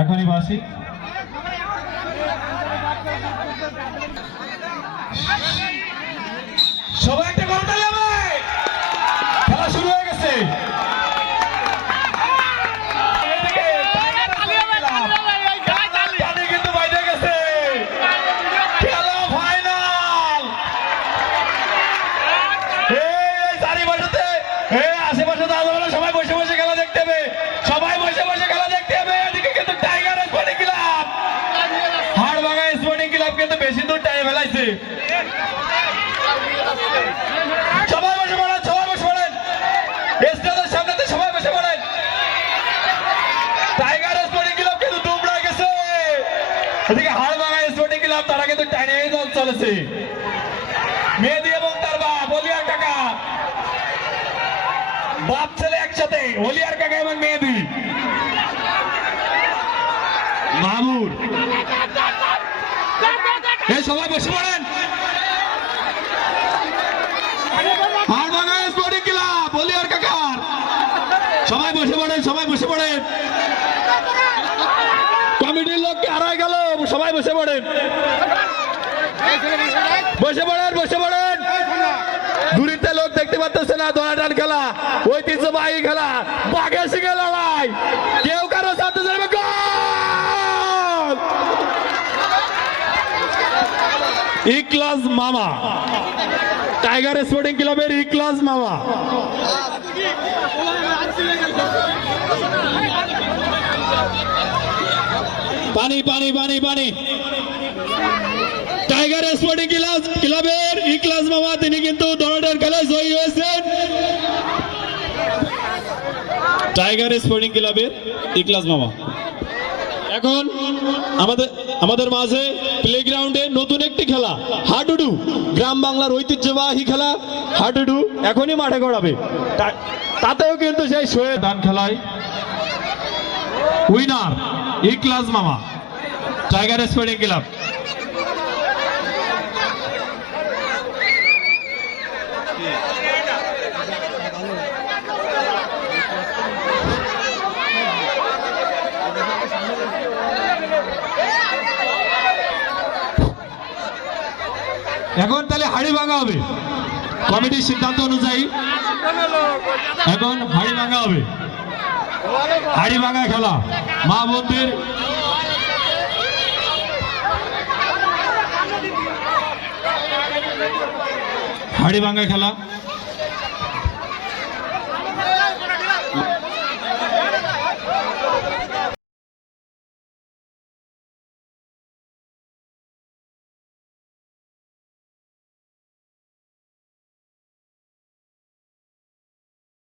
এখনই বাসি সবাই একটা করতে যাবে, খেলা শুরু হয়ে গেছে। কিন্তু বাইরে গেছে, খেলা ফাইনাল। চারিপাশে আশেপাশে সবাই বসে বসে খেলা দেখতে হবে, সবাই বসে বসে খেলা দেখতে হবে। এদিকে কিন্তু টাইগার স্পোর্টিং ক্লাব, হাড়ভাঙা স্পোর্টিং ক্লাব কিন্তু বেশি দূর টাইম ফেলাইছে। সবাই বসে পড়েন, সবাই বসে পড়েন, স্টেজের সামনেতে সবাই বসে পড়েন। টাইগার স্পোর্টিং ক্লাব কিন্তু দুমড়া গেছে, এদিকে হাড়ভাঙা স্পোর্টিং ক্লাব তারা কিন্তু টাইনে দল চলেছে। মেহেদী এবং তার বাপ ওলিয়ার কাকা, বাপ ছেলে একসাথে, ওলিয়ার কাকা এবং মেহেদী মামুর। সবাই বসে পড়েন, হাড়ভাঙা স্পোর্টিং ক্লাব ওলিয়ার কাকার সবাই বসে পড়েন, সবাই বসে পড়েন। কমিটির লোককে হারাই গেল, সবাই বসে পড়েন, বসে পড়েন, বসে পড়েন। দূরিতে লোক দেখতে পাচ্ছে না, দড়াটান খেলা, ঐতিহ্যবাহী খেলা, বাঘের সিংহে লড়াই, কেউ কারো সাথে যাবে। ইখলাস মামা, টাইগার স্পোর্টিং ক্লাবের ইখলাস মামা। পানি পানি পানি পানি। টাইগার স্পোর্টিং ক্লাবের ইখলাস মামা, তিনি কিন্তু দড়াটান খেলায় জয়ী হয়েছেন। টাইগার স্পোর্টিং ক্লাবের ইখলাস মামা। এখন আমাদের মাঝে প্লেগ্রাউন্ডে নতুন একটি খেলা, হাডুডু, গ্রাম বাংলার ঐতিহ্যবাহী খেলা হাডুডু এখনই মাঠে গড়াবে। তাতেও কিন্তু সেই শোয়ে দান খেলায় উইনার ইখলাস মামা, টাইগার স্পোর্টিং ক্লাব। এখন তাহলে হাড়ি ভাঙা হবে কমিটির সিদ্ধান্ত অনুযায়ী, এখন হাড়ি ভাঙা হবে। হাড়ি ভাঙা খেলা, মা বোনদের হাড়ি ভাঙা খেলা।